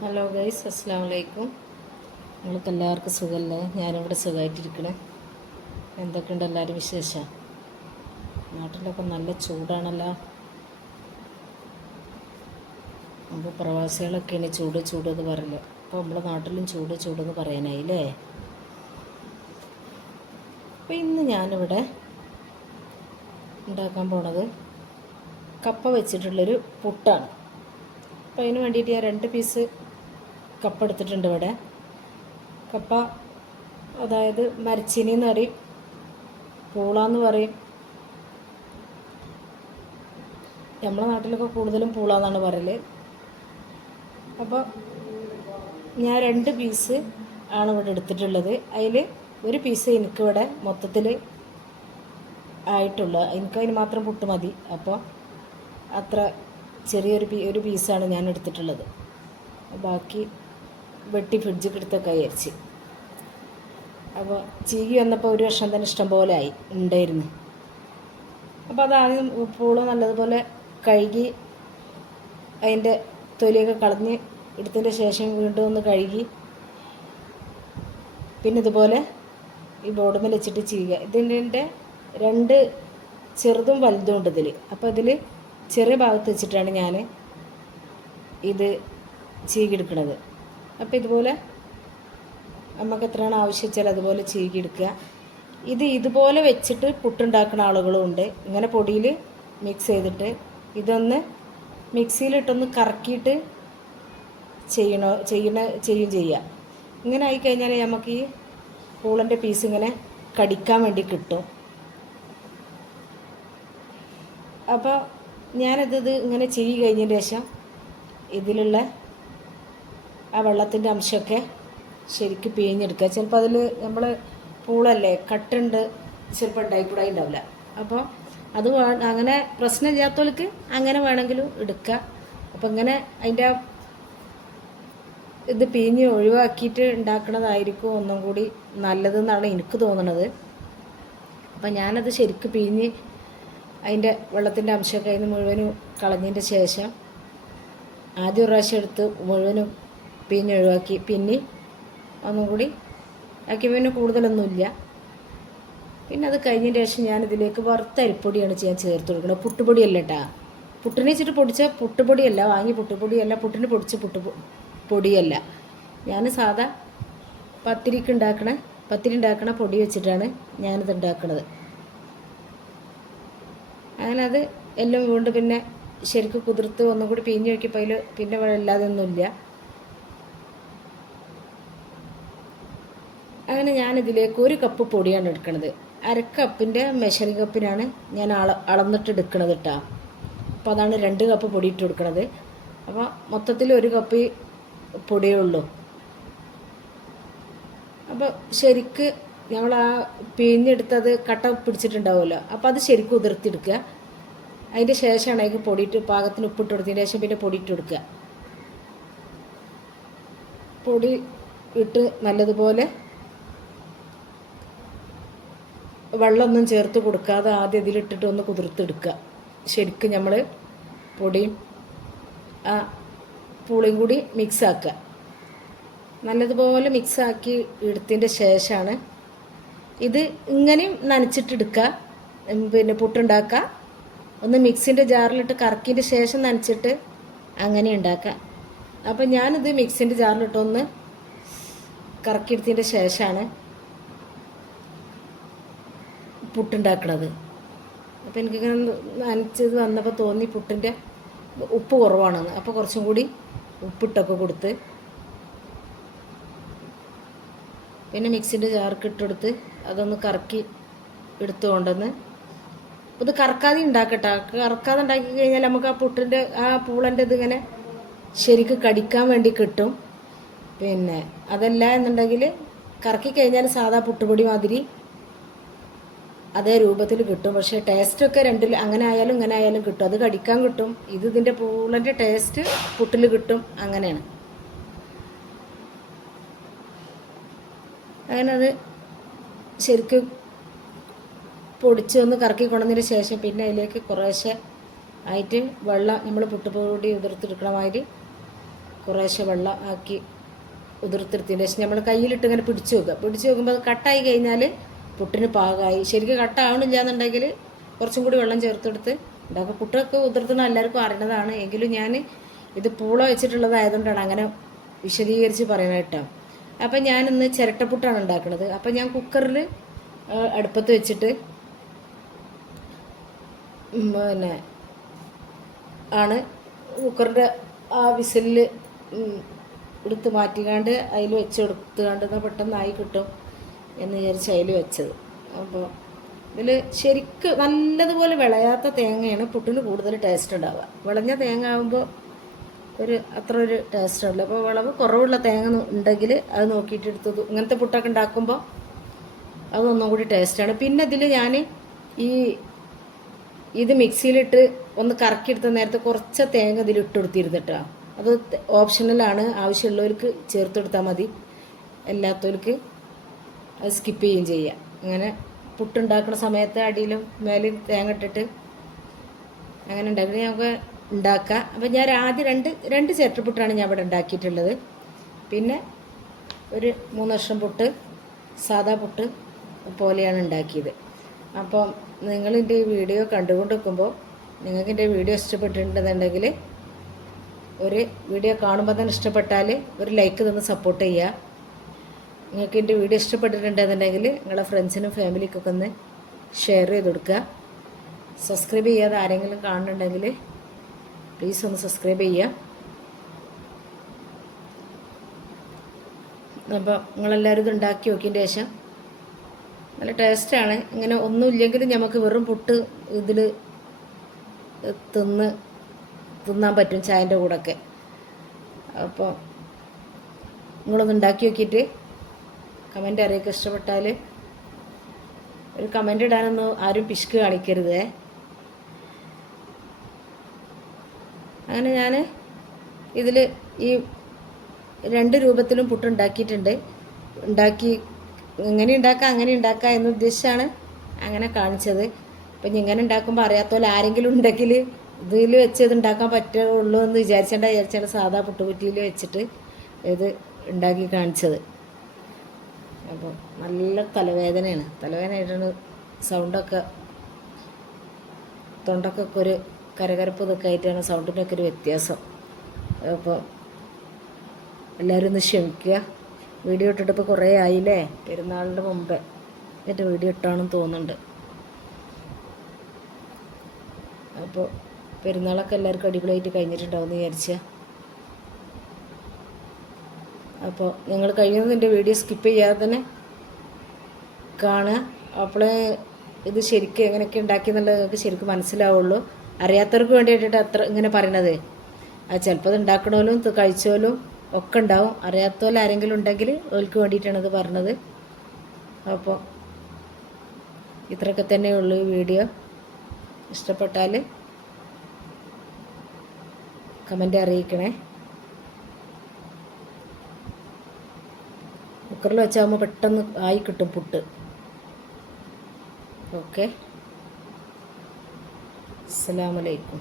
Hello guys, അസ്സാം വലൈക്കും. നിങ്ങൾക്ക് എല്ലാവർക്കും സുഖമല്ലേ? ഞാനിവിടെ സുഖമായിട്ടിരിക്കണേ. എന്തൊക്കെയുണ്ട് എല്ലാവരും വിശേഷം? നാട്ടിലൊക്കെ നല്ല ചൂടാണല്ലോ. അപ്പോൾ പ്രവാസികളൊക്കെയാണ് ചൂട് ചൂട് എന്ന് പറയില്ല. അപ്പോൾ നമ്മുടെ നാട്ടിലും ചൂട് ചൂടെന്ന് പറയാനായില്ലേ. അപ്പോൾ ഇന്ന് ഞാനിവിടെ ഉണ്ടാക്കാൻ പോണത് കപ്പ വെച്ചിട്ടുള്ളൊരു പുട്ടാണ്. അപ്പോൾ അതിന് വേണ്ടിയിട്ട് ഞാൻ 2 പീസ് കപ്പ എടുത്തിട്ടുണ്ട്. ഇവിടെ കപ്പ, അതായത് മരച്ചീനി എന്ന് പറയും, പൂളാന്ന് പറയും. നമ്മളെ നാട്ടിലൊക്കെ കൂടുതലും പൂളാന്നാണ് പറയൽ. അപ്പോൾ ഞാൻ 2 പീസ് ആണ് ഇവിടെ എടുത്തിട്ടുള്ളത്. അതിൽ ഒരു പീസ് എനിക്കിവിടെ മൊത്തത്തിൽ ആയിട്ടുള്ള, എനിക്കതിന് മാത്രം പുട്ട് മതി. അപ്പോൾ അത്ര ചെറിയൊരു പീസാണ് ഞാൻ എടുത്തിട്ടുള്ളത്. ബാക്കി വെട്ടി ഫ്രിഡ്ജിൽ എടുത്തൊക്കെ വിചാരിച്ച്. അപ്പോൾ ചീകി വന്നപ്പോൾ ഒരു വർഷം തന്നെ ഇഷ്ടം പോലെ ആയി ഉണ്ടായിരുന്നു. അപ്പോൾ അതാദ്യം പൂള് നല്ലതുപോലെ കഴുകി അതിൻ്റെ തൊലിയൊക്കെ കളഞ്ഞ് എടുത്തതിൻ്റെ ശേഷം വീണ്ടും ഒന്ന് കഴുകി പിന്നെ ഇതുപോലെ ഈ ബോർഡുമ്മൽ വെച്ചിട്ട് ചീകുക. ഇതിൻ്റെ 2 ചെറുതും വലുതും ഉണ്ട് ഇതിൽ. അപ്പോൾ ഇതിൽ ചെറിയ ഭാഗത്ത് വെച്ചിട്ടാണ് ഞാൻ ഇത് ചീകിയെടുക്കുന്നത്. അപ്പോൾ ഇതുപോലെ നമുക്ക് എത്രയാണ് ആവശ്യം വെച്ചാൽ അതുപോലെ ചീകിയെടുക്കുക. ഇതുപോലെ വെച്ചിട്ട് പുട്ടുണ്ടാക്കുന്ന ആളുകളും ഉണ്ട്. ഇങ്ങനെ പൊടിയിൽ മിക്സ് ചെയ്തിട്ട് ഇതൊന്ന് മിക്സിയിലിട്ടൊന്ന് കറക്കിയിട്ട് ചെയ്യും ചെയ്യുക. ഇങ്ങനെ ആയിക്കഴിഞ്ഞാൽ നമുക്ക് ഈ പൂളൻ്റെ പീസ് ഇങ്ങനെ കടിക്കാൻ വേണ്ടി കിട്ടും. അപ്പോൾ ഞാനിത് ഇങ്ങനെ ചെയ്ത് കഴിഞ്ഞതിന് ശേഷം ഇതിലുള്ള ആ വെള്ളത്തിൻ്റെ അംശമൊക്കെ ശരിക്കും പിഴിഞ്ഞെടുക്കുക. ചിലപ്പോൾ അതിൽ നമ്മൾ പൂളല്ലേ കട്ടുണ്ട്, ചിലപ്പോൾ ഉണ്ടായിക്കൂടാ ഉണ്ടാവില്ല. അപ്പോൾ അത് അങ്ങനെ പ്രശ്നമില്ലാത്തവർക്ക് അങ്ങനെ വേണമെങ്കിലും എടുക്കുക. അപ്പോൾ ഇങ്ങനെ അതിൻ്റെ ഇത് പിഴിഞ്ഞ് ഒഴിവാക്കിയിട്ട് ഉണ്ടാക്കുന്നതായിരിക്കും ഒന്നും കൂടി നല്ലതെന്നാണ് എനിക്ക് തോന്നുന്നത്. അപ്പോൾ ഞാനത് ശരിക്കും പിഴിഞ്ഞ് അതിൻ്റെ വെള്ളത്തിൻ്റെ അംശമൊക്കെ അതിന് മുഴുവനും കളഞ്ഞതിൻ്റെ ശേഷം ആദ്യം ഒരു പ്രാവശ്യം എടുത്ത് മുഴുവനും പിഴിഞ്ഞൊഴിവാക്കി പിന്നെ ഒന്നും കൂടി ആക്കി. പിന്നെ കൂടുതലൊന്നുമില്ല. പിന്നെ അത് കഴിഞ്ഞതിന് ശേഷം ഞാനിതിലേക്ക് വറുത്ത അരിപ്പൊടിയാണ് ഞാൻ ചേർത്ത് കൊടുക്കുന്നത്. പുട്ടുപൊടിയല്ല കേട്ടോ. പുട്ടിനെ വെച്ചിട്ട് പൊടിച്ച പുട്ടുപൊടിയല്ല, വാങ്ങി പുട്ടുപൊടിയല്ല, പുട്ടിന് പൊടിച്ച പൊടിയല്ല. ഞാൻ സാധാ പത്തിരി ഉണ്ടാക്കണ പൊടി വെച്ചിട്ടാണ് ഞാനിത് ഉണ്ടാക്കുന്നത്. അങ്ങനെ അത് എല്ലാം കൊണ്ട് പിന്നെ ശരിക്കും കുതിർത്ത് ഒന്നും കൂടി പിഴിഞ്ഞ് നോക്കിയപ്പോൾ അതിൽ പിന്നെ വെള്ളമില്ലാതെ ഒന്നുമില്ല. അങ്ങനെ ഞാനിതിലേക്ക് 1 കപ്പ് പൊടിയാണ് എടുക്കുന്നത്. 1/2 കപ്പിൻ്റെ മെഷറിംഗ് കപ്പിനാണ് ഞാൻ അളന്നിട്ട് എടുക്കുന്നത് കേട്ടോ. അപ്പോൾ അതാണ് 2 കപ്പ് പൊടി ഇട്ട് കൊടുക്കുന്നത്. അപ്പോൾ മൊത്തത്തിൽ 1 കപ്പ് പൊടിയേ ഉള്ളൂ. അപ്പോൾ ശരിക്ക് നമ്മൾ ആ പിഴിഞ്ഞെടുത്തത് കട്ട പിടിച്ചിട്ടുണ്ടാവുമല്ലോ, അപ്പോൾ അത് ശരിക്കും ഉതിർത്തിയെടുക്കുക. അതിൻ്റെ ശേഷമാണ് അതിന് പൊടിയിട്ട് പാകത്തിന് ഉപ്പിട്ട് കൊടുത്തതിന് ശേഷം പിന്നെ പൊടിയിട്ട് കൊടുക്കുക. പൊടി ഇട്ട് നല്ലതുപോലെ വെള്ളമൊന്നും ചേർത്ത് കൊടുക്കാതെ ആദ്യം ഇതിലിട്ടിട്ട് ഒന്ന് കുതിർത്തെടുക്കുക. ശരിക്കും നമ്മൾ പൊടിയും ആ പൂളിയും കൂടി മിക്സാക്കുക. നല്ലതുപോലെ മിക്സാക്കി എടുത്തതിൻ്റെ ശേഷമാണ് ഇത് ഇങ്ങനെയും നനച്ചിട്ടെടുക്കുക. പിന്നെ പുട്ടുണ്ടാക്കുക. ഒന്ന് മിക്സിൻ്റെ ജാറിലിട്ട് കറക്കിൻ്റെ ശേഷം നനച്ചിട്ട് അങ്ങനെ ഉണ്ടാക്കുക. അപ്പം ഞാനിത് മിക്സിൻ്റെ ജാറിലിട്ടൊന്ന് കറക്കിയെടുത്തതിൻ്റെ ശേഷമാണ് പുട്ടുണ്ടാക്കണത്. അപ്പോൾ എനിക്കിങ്ങനെ നനച്ചത് വന്നപ്പോൾ തോന്നി പുട്ടിൻ്റെ ഉപ്പ് കുറവാണെന്ന്. അപ്പോൾ കുറച്ചും കൂടി ഉപ്പിട്ടൊക്കെ കൊടുത്ത് പിന്നെ മിക്സിൻ്റെ ജാർക്ക് ഇട്ടെടുത്ത് അതൊന്ന് കറക്കി എടുത്തു കൊണ്ടുവന്ന് ഇത് കറക്കാതെ ഉണ്ടാക്കട്ടെ. കറക്കാതെ ഉണ്ടാക്കി കഴിഞ്ഞാൽ നമുക്ക് ആ പുട്ടിൻ്റെ ആ പൂളൻ്റെ ഇതിങ്ങനെ ശരിക്കും കടിക്കാൻ വേണ്ടി കിട്ടും. പിന്നെ അതല്ല എന്നുണ്ടെങ്കിൽ കറക്കി കഴിഞ്ഞാൽ സാധാ പുട്ടുപൊടി മാതിരി അതേ രൂപത്തിൽ കിട്ടും. പക്ഷേ ടേസ്റ്റൊക്കെ രണ്ടിൽ അങ്ങനെ ആയാലും ഇങ്ങനെ ആയാലും കിട്ടും. അത് കടിക്കാൻ കിട്ടും. ഇതിൻ്റെ പൂളൻ്റെ ടേസ്റ്റ് പുട്ടിൽ കിട്ടും. അങ്ങനെയാണ്. അങ്ങനെ അത് ശരിക്കും പൊടിച്ച് ഒന്ന് കറക്കി കൊണ്ടതിന് ശേഷം പിന്നെ അതിലേക്ക് കുറേശ്ശെ ആയിട്ട് വെള്ളം നമ്മൾ പുട്ടുപൊടി ഉതിർത്തെടുക്കണ മാതിരി കുറേശ്ശെ വെള്ളം ആക്കി ഉതിർത്തെടുത്തതിന് ശേഷം നമ്മൾ കയ്യിലിട്ട് ഇങ്ങനെ പിടിച്ചു നോക്കുമ്പോൾ അത് കട്ടായി കഴിഞ്ഞാൽ പുട്ടിന് പാകമായി. ശരിക്കും കട്ടാവണില്ല എന്നുണ്ടെങ്കിൽ കുറച്ചും കൂടി വെള്ളം ചേർത്തെടുത്ത് ഉണ്ടാക്കുക. പുട്ടൊക്കെ ഉതിർത്തുന്ന എല്ലാവർക്കും അറിയുന്നതാണ്, എങ്കിലും ഞാൻ ഇത് പൂള വെച്ചിട്ടുള്ളതായതുകൊണ്ടാണ് അങ്ങനെ വിശദീകരിച്ച് പറയുന്നത് കേട്ടോ. അപ്പം ഞാനിന്ന് ചിരട്ടപ്പുട്ടാണ് ഉണ്ടാക്കുന്നത്. അപ്പം ഞാൻ കുക്കറിൽ അടുപ്പത്ത് വെച്ചിട്ട് പിന്നെ ആണ് കുക്കറിൻ്റെ ആ വിസിലിൽ എടുത്ത് മാറ്റിക്കാണ്ട് അതിൽ വെച്ച് കൊടുത്തുകൊണ്ട് പെട്ടെന്നായി കിട്ടും എന്ന് വിചാരിച്ച് അതിൽ വെച്ചത്. അപ്പോൾ ഇതിൽ ശരിക്ക് നല്ലതുപോലെ വിളയാത്ത തേങ്ങയാണ് പുട്ടിന് കൂടുതൽ ടേസ്റ്റ് ഉണ്ടാവുക. വിളഞ്ഞ തേങ്ങ ആകുമ്പോൾ അത്ര ഒരു ടേസ്റ്റ് ഉള്ളൂ. അപ്പോൾ വിളവ് കുറവുള്ള തേങ്ങ ഉണ്ടെങ്കിൽ അത് നോക്കിയിട്ട് എടുത്തത് ഇങ്ങനത്തെ പുട്ടൊക്കെ ഉണ്ടാക്കുമ്പോൾ അതൊന്നും കൂടി ടേസ്റ്റാണ്. പിന്നെ ഇതിൽ ഞാൻ ഇത് മിക്സിയിലിട്ട് ഒന്ന് കറക്കിയെടുത്ത നേരത്തെ കുറച്ച് തേങ്ങ ഇതിലിട്ട് കൊടുത്തിരുന്നിട്ടാണ്. അത് ഓപ്ഷണലാണ്, ആവശ്യമുള്ളവർക്ക് ചേർത്തെടുത്താൽ മതി, അല്ലാത്തവർക്ക് അത് സ്കിപ്പ് ചെയ്യുകയും ചെയ്യാം. അങ്ങനെ പുട്ടുണ്ടാക്കുന്ന സമയത്ത് അടിയിലും മേലും തേങ്ങ ഇട്ടിട്ട് അങ്ങനെ ഉണ്ടാക്കി നമുക്ക് ഉണ്ടാക്കാം. അപ്പം ഞാൻ ആദ്യം രണ്ട് ചിരട്ടപ്പുട്ടാണ് ഞാൻ ഇവിടെ ഉണ്ടാക്കിയിട്ടുള്ളത്. പിന്നെ ഒരു 3 വർഷം പുട്ട് സാദാ പുട്ട് പോലെയാണ് ഉണ്ടാക്കിയത്. അപ്പം നിങ്ങളിൻ്റെ ഈ വീഡിയോ കണ്ടുകൊണ്ട് നിൽക്കുമ്പോൾ നിങ്ങൾക്ക് എൻ്റെ വീഡിയോ ഇഷ്ടപ്പെട്ടിട്ടുണ്ടെന്നുണ്ടെങ്കിൽ ഒരു വീഡിയോ കാണുമ്പോൾ തന്നെ ഇഷ്ടപ്പെട്ടാൽ ഒരു ലൈക്ക് തന്ന് സപ്പോർട്ട് ചെയ്യുക. നിങ്ങൾക്ക് എൻ്റെ വീഡിയോ ഇഷ്ടപ്പെട്ടിട്ടുണ്ടെന്നുണ്ടെങ്കിൽ നിങ്ങളെ ഫ്രണ്ട്സിനും ഫാമിലിക്കൊക്കെ ഒന്ന് ഷെയർ ചെയ്ത് കൊടുക്കുക. സബ്സ്ക്രൈബ് ചെയ്യാതെ ആരെങ്കിലും കാണുന്നുണ്ടെങ്കിൽ പ്ലീസ് ഒന്ന് സബ്സ്ക്രൈബ് ചെയ്യുക. അപ്പോൾ നിങ്ങളെല്ലാവരും ഇത് ഉണ്ടാക്കി നോക്കിയതിൻ്റെ ശേഷം നല്ല ടേസ്റ്റാണ്. ഇങ്ങനെ ഒന്നുമില്ലെങ്കിലും നമുക്ക് വെറും പുട്ട് ഇതിൽ തിന്നാൻ പറ്റും ചായൻ്റെ കൂടെയൊക്കെ. അപ്പോൾ നിങ്ങളൊന്ന് ഉണ്ടാക്കി നോക്കിയിട്ട് കമൻ്റ് അറിയിക്കുക. ഇഷ്ടപ്പെട്ടാൽ ഒരു കമൻ്റ് ഇടാനൊന്നും ആരും പിശുക്ക് കാണിക്കരുത്. അങ്ങനെ ഞാൻ ഇതിൽ ഈ 2 രൂപത്തിലും പുട്ടുണ്ടാക്കിയിട്ടുണ്ട്. ഇങ്ങനെ ഉണ്ടാക്കാം അങ്ങനെ ഉണ്ടാക്കാം എന്ന ഉദ്ദേശിച്ചാണ് അങ്ങനെ കാണിച്ചത്. അപ്പം ഇങ്ങനെ ഉണ്ടാക്കുമ്പോൾ അറിയാത്ത പോലെ ആരെങ്കിലും ഉണ്ടെങ്കിൽ ഇതിൽ വെച്ച് ഇത് ഉണ്ടാക്കാൻ പറ്റുള്ളൂ എന്ന് വിചാരിച്ചാണ് സാധാ പുട്ടുകുറ്റിയിൽ വെച്ചിട്ട് ഇത് ഉണ്ടാക്കി കാണിച്ചത്. അപ്പോൾ നല്ല തലവേദനയായിട്ടാണ് സൗണ്ടൊക്കെ, തൊണ്ടൊക്കെ ഒരു കരകരപ്പ് ഇതൊക്കെ ആയിട്ടാണ് സൗണ്ടിനൊക്കെ ഒരു വ്യത്യാസം. അപ്പോൾ എല്ലാവരും ഒന്ന് ക്ഷമിക്കുക. വീഡിയോ ഇട്ടിട്ട് ഇപ്പോൾ കുറേ ആയില്ലേ, പെരുന്നാളിൻ്റെ മുമ്പേ എൻ്റെ വീഡിയോ ഇട്ടാണെന്ന് തോന്നുന്നുണ്ട്. അപ്പോൾ പെരുന്നാളൊക്കെ എല്ലാവർക്കും അടിപൊളിയായിട്ട് കഴിഞ്ഞിട്ടുണ്ടാവും എന്ന് വിചാരിച്ചാൽ. അപ്പോൾ നിങ്ങൾ കഴിയുന്നത് എൻ്റെ വീഡിയോ സ്കിപ്പ് ചെയ്യാതെ തന്നെ കാണുക. അപ്പോഴേ ഇത് ശരിക്കും എങ്ങനെയൊക്കെ ഉണ്ടാക്കി എന്നുള്ളത് നിങ്ങൾക്ക് ശരിക്കും മനസ്സിലാവുള്ളൂ. അറിയാത്തവർക്ക് വേണ്ടിയിട്ടിട്ട് അത്ര ഇങ്ങനെ പറയണത്. അത് ചിലപ്പോൾ അത് ഉണ്ടാക്കണോലും കഴിച്ചോലും ഒക്കെ ഉണ്ടാവും. അറിയാത്തപോലെ ആരെങ്കിലും ഉണ്ടെങ്കിൽ അവർക്ക് വേണ്ടിയിട്ടാണ് ഇത് പറഞ്ഞത്. അപ്പോൾ ഇത്രയൊക്കെ തന്നെയുള്ളൂ ഈ വീഡിയോ. ഇഷ്ടപ്പെട്ടാൽ കമൻ്റ് അറിയിക്കണേ. കുക്കറിൽ വെച്ചാകുമ്പോൾ പെട്ടെന്ന് ആയി കിട്ടും പുട്ട്. ഓക്കെ, അസ്സലാമു അലൈക്കും.